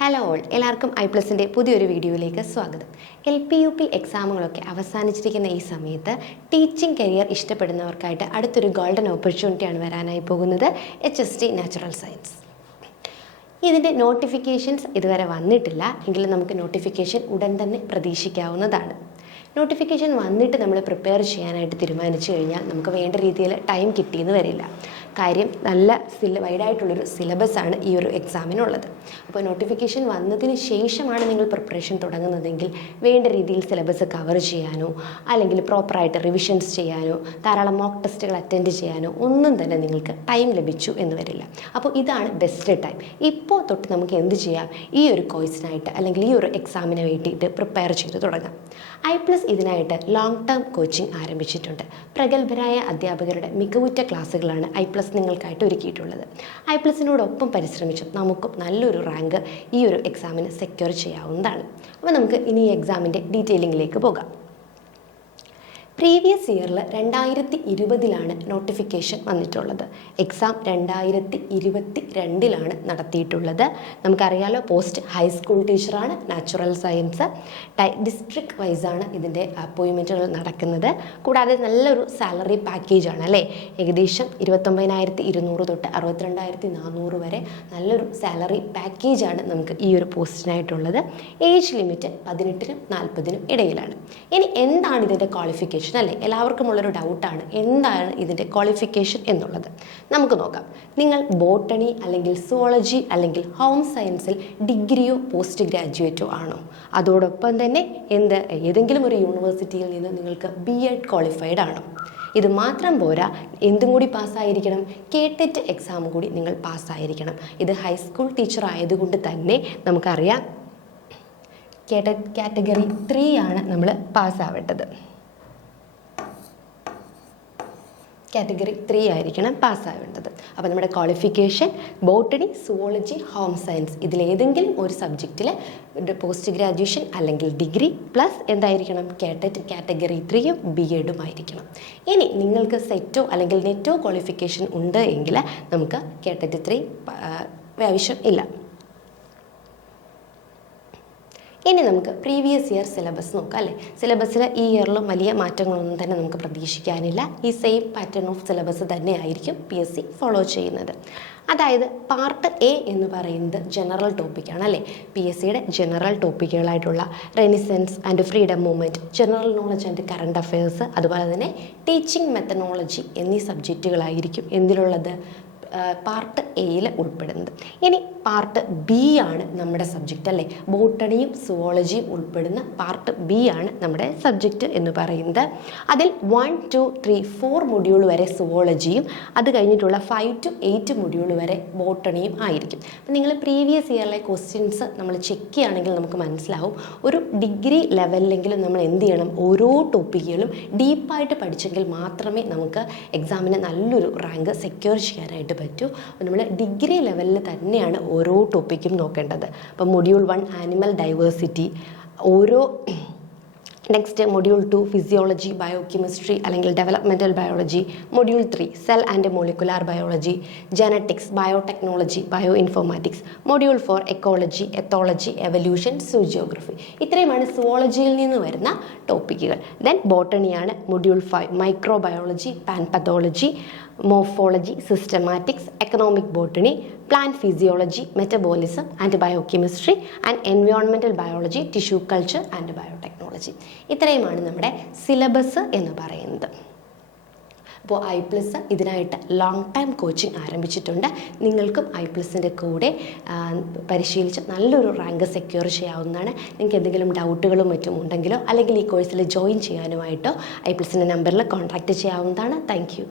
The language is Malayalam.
ഹലോ ഓൾ, എല്ലാവർക്കും ഐ+ൻ്റെ പുതിയൊരു വീഡിയോയിലേക്ക് സ്വാഗതം. LP-UP എക്സാമുകളൊക്കെ അവസാനിച്ചിരിക്കുന്ന ഈ സമയത്ത് ടീച്ചിങ് കരിയർ ഇഷ്ടപ്പെടുന്നവർക്കായിട്ട് അടുത്തൊരു ഗോൾഡൻ ഓപ്പർച്യൂണിറ്റിയാണ് വരാനായി പോകുന്നത്. HST natural science. ഇതിൻ്റെ നോട്ടിഫിക്കേഷൻസ് ഇതുവരെ വന്നിട്ടില്ല, എങ്കിലും നമുക്ക് നോട്ടിഫിക്കേഷൻ ഉടൻ തന്നെ പ്രതീക്ഷിക്കാവുന്നതാണ്. നോട്ടിഫിക്കേഷൻ വന്നിട്ട് നമ്മൾ പ്രിപ്പയർ ചെയ്യാനായിട്ട് തീരുമാനിച്ചു കഴിഞ്ഞാൽ നമുക്ക് വേണ്ട രീതിയിൽ ടൈം കിട്ടിയെന്ന് വരില്ല. കാര്യം നല്ല വൈഡായിട്ടുള്ളൊരു സിലബസാണ് ഈ ഒരു എക്സാമിനുള്ളത്. അപ്പോൾ നോട്ടിഫിക്കേഷൻ വന്നതിന് ശേഷമാണ് നിങ്ങൾ പ്രിപ്പറേഷൻ തുടങ്ങുന്നതെങ്കിൽ വേണ്ട രീതിയിൽ സിലബസ് കവർ ചെയ്യാനോ അല്ലെങ്കിൽ പ്രോപ്പറായിട്ട് റിവിഷൻസ് ചെയ്യാനോ ധാരാളം മോക്ക് ടെസ്റ്റുകൾ അറ്റൻഡ് ചെയ്യാനോ ഒന്നും തന്നെ നിങ്ങൾക്ക് ടൈം ലഭിച്ചു എന്ന് വരില്ല. അപ്പോൾ ഇതാണ് ബെസ്റ്റ് ടൈം. ഇപ്പോൾ തൊട്ട് നമുക്ക് എന്ത് ചെയ്യാം, ഈ ഒരു കോഴ്സിനായിട്ട് അല്ലെങ്കിൽ ഈ ഒരു എക്സാമിന് വേണ്ടിയിട്ട് പ്രിപ്പയർ ചെയ്ത് തുടങ്ങാം. ഐ+ ഇതിനായിട്ട് ലോങ് ടേം കോച്ചിങ് ആരംഭിച്ചിട്ടുണ്ട്. പ്രഗത്ഭരായ അധ്യാപകരുടെ മികവുറ്റ ക്ലാസ്സുകളാണ് ഐ+ നിങ്ങൾക്കായിട്ട് ഒരുക്കിയിട്ടുള്ളത്. ഐ+നോടൊപ്പം പരിശ്രമിച്ചും നമുക്കും നല്ലൊരു റാങ്ക് ഈ ഒരു എക്സാമിന് സെക്യൂർ ചെയ്യാവുന്നതാണ്. അപ്പോൾ നമുക്ക് ഇനി ഈ എക്സാമിൻ്റെ ഡീറ്റെയിലിങ്ങിലേക്ക് പോകാം. പ്രീവിയസ് ഇയറിൽ 2020 നോട്ടിഫിക്കേഷൻ വന്നിട്ടുള്ളത്. എക്സാം 2022 നടത്തിയിട്ടുള്ളത്. നമുക്കറിയാലോ, പോസ്റ്റ് ഹൈസ്കൂൾ ടീച്ചറാണ്, നാച്ചുറൽ സയൻസ്. ഡിസ്ട്രിക്ട് വൈസാണ് ഇതിൻ്റെ അപ്പോയിൻമെൻറ്റുകൾ നടക്കുന്നത്. കൂടാതെ നല്ലൊരു സാലറി പാക്കേജാണ് അല്ലേ. ഏകദേശം 29,200 തൊട്ട് 62,400 വരെ നല്ലൊരു സാലറി പാക്കേജാണ് നമുക്ക് ഈ ഒരു പോസ്റ്റിനായിട്ടുള്ളത്. ഏജ് ലിമിറ്റ് 18-നും 40-നും ഇടയിലാണ്. ഇനി എന്താണ് ഇതിൻ്റെ ക്വാളിഫിക്കേഷൻ അല്ലേ, എല്ലാവർക്കുമുള്ളൊരു ഡൗട്ടാണ് എന്താണ് ഇതിൻ്റെ ക്വാളിഫിക്കേഷൻ എന്നുള്ളത്. നമുക്ക് നോക്കാം. നിങ്ങൾ ബോട്ടണി അല്ലെങ്കിൽ സുവോളജി അല്ലെങ്കിൽ ഹോം സയൻസിൽ ഡിഗ്രിയോ പോസ്റ്റ് ഗ്രാജുവേറ്റോ ആണോ? അതോടൊപ്പം തന്നെ ഏതെങ്കിലും ഒരു യൂണിവേഴ്സിറ്റിയിൽ നിന്ന് നിങ്ങൾക്ക് BEd ക്വാളിഫൈഡ് ആണോ? ഇത് മാത്രം പോരാ, എന്തും കൂടി പാസ്സായിരിക്കണം, കേട്ടറ്റ് എക്സാം കൂടി നിങ്ങൾ പാസ്സായിരിക്കണം. ഇത് ഹൈസ്കൂൾ ടീച്ചർ ആയതുകൊണ്ട് തന്നെ നമുക്കറിയാം കേട്ടറ്റ് കാറ്റഗറി 3 ആണ് നമ്മൾ പാസ്സാവേണ്ടത്. കാറ്റഗറി 3 ആയിരിക്കണം പാസ്സാവേണ്ടത്. അപ്പോൾ നമ്മുടെ qualification botany, zoology, home science ഇതിലേതെങ്കിലും ഒരു സബ്ജക്റ്റിൽ പോസ്റ്റ് ഗ്രാജുവേഷൻ അല്ലെങ്കിൽ ഡിഗ്രി പ്ലസ് എന്തായിരിക്കണം, കേട്ടറ്റ് കാറ്റഗറി 3യും BEdും ആയിരിക്കണം. ഇനി നിങ്ങൾക്ക് സെറ്റോ അല്ലെങ്കിൽ നെറ്റോ ക്വാളിഫിക്കേഷൻ ഉണ്ട് എങ്കിൽ നമുക്ക് കേട്ടറ്റ് 3 ആവശ്യം ഇല്ല. ഇനി നമുക്ക് പ്രീവിയസ് ഇയർ സിലബസ് നോക്കാം അല്ലേ. സിലബസിൽ ഈ ഇയറിലും വലിയ മാറ്റങ്ങളൊന്നും തന്നെ നമുക്ക് പ്രതീക്ഷിക്കാനില്ല. ഈ സെയിം പാറ്റേൺ ഓഫ് സിലബസ് തന്നെ ആയിരിക്കും PSC ഫോളോ ചെയ്യുന്നത്. അതായത് പാർട്ട് A എന്ന് പറയുന്നത് ജനറൽ ടോപ്പിക്കാണ് അല്ലേ. PSCയുടെ ജനറൽ ടോപ്പിക്കുകളായിട്ടുള്ള renaissance and freedom movement, general knowledge and current affairs, അതുപോലെ തന്നെ ടീച്ചിങ് മെത്തഡോളജി എന്നീ സബ്ജക്റ്റുകളായിരിക്കും എന്തിലുള്ളത്, പാർട്ട് Aയിൽ ഉൾപ്പെടുന്നത്. ഇനി പാർട്ട് B ആണ് നമ്മുടെ സബ്ജക്റ്റ് അല്ലേ. ബോട്ടണിയും സുവോളജിയും ഉൾപ്പെടുന്ന പാർട്ട് B ആണ് നമ്മുടെ സബ്ജക്റ്റ് എന്ന് പറയുന്നത്. അതിൽ 1, 2, 3, 4 മൊഡ്യൂൾ വരെ സുവോളജിയും അത് കഴിഞ്ഞിട്ടുള്ള 5 to 8 മൊഡ്യൂൾ വരെ ബോട്ടണിയും ആയിരിക്കും. അപ്പം നിങ്ങൾ പ്രീവിയസ് ഇയറിലെ ക്വസ്റ്റ്യൻസ് നമ്മൾ ചെക്ക് ചെയ്യുകയാണെങ്കിൽ നമുക്ക് മനസ്സിലാവും, ഒരു ഡിഗ്രി ലെവലിലെങ്കിലും നമ്മൾ എന്ത് ചെയ്യണം, ഓരോ ടോപ്പിക്കുകളും ഡീപ്പായിട്ട് പഠിച്ചെങ്കിൽ മാത്രമേ നമുക്ക് എക്സാമിന് നല്ലൊരു റാങ്ക് സെക്യൂർ ചെയ്യാനായിട്ട് പറ്റൂ. അപ്പോൾ നമ്മൾ ഡിഗ്രി ലെവലിൽ തന്നെയാണ് ഓരോ ടോപ്പിക്കും നോക്കേണ്ടത്. അപ്പം module 1 animal diversity, next module 2 physiology, biochemistry അല്ലെങ്കിൽ developmental biology, module 3 cell and molecular biology, genetics, biotechnology, bio informatics, module 4 ecology, ethology, evolution, zoogeography. ഇത്രയുമാണ് സുവോളജിയിൽ നിന്ന് വരുന്ന ടോപ്പിക്കുകൾ. ദെൻ ബോട്ടണിയാണ് module 5 microbiology, plant pathology, morphology, systematics, economic botany, plant physiology, metabolism and biochemistry and environmental biology, tissue culture and biotechnology. ഇത്രയുമാണ് നമ്മുടെ സിലബസ് എന്ന് പറയുന്നത്. അപ്പോൾ ഐ+ ഇതിനായിട്ട് ലോങ് ടൈം കോച്ചിങ് ആരംഭിച്ചിട്ടുണ്ട്. നിങ്ങൾക്കും ഐ+ൻ്റെ കൂടെ പരിശീലിച്ച് നല്ലൊരു റാങ്ക് സെക്യൂർ ചെയ്യാവുന്നതാണ്. നിങ്ങൾക്ക് എന്തെങ്കിലും ഡൗട്ടുകളും മറ്റും ഉണ്ടെങ്കിലോ അല്ലെങ്കിൽ ഈ കോഴ്സിൽ ജോയിൻ ചെയ്യാനുമായിട്ടോ ഐ+ൻ്റെ നമ്പറിൽ കോൺടാക്റ്റ് ചെയ്യാവുന്നതാണ്. Thank you.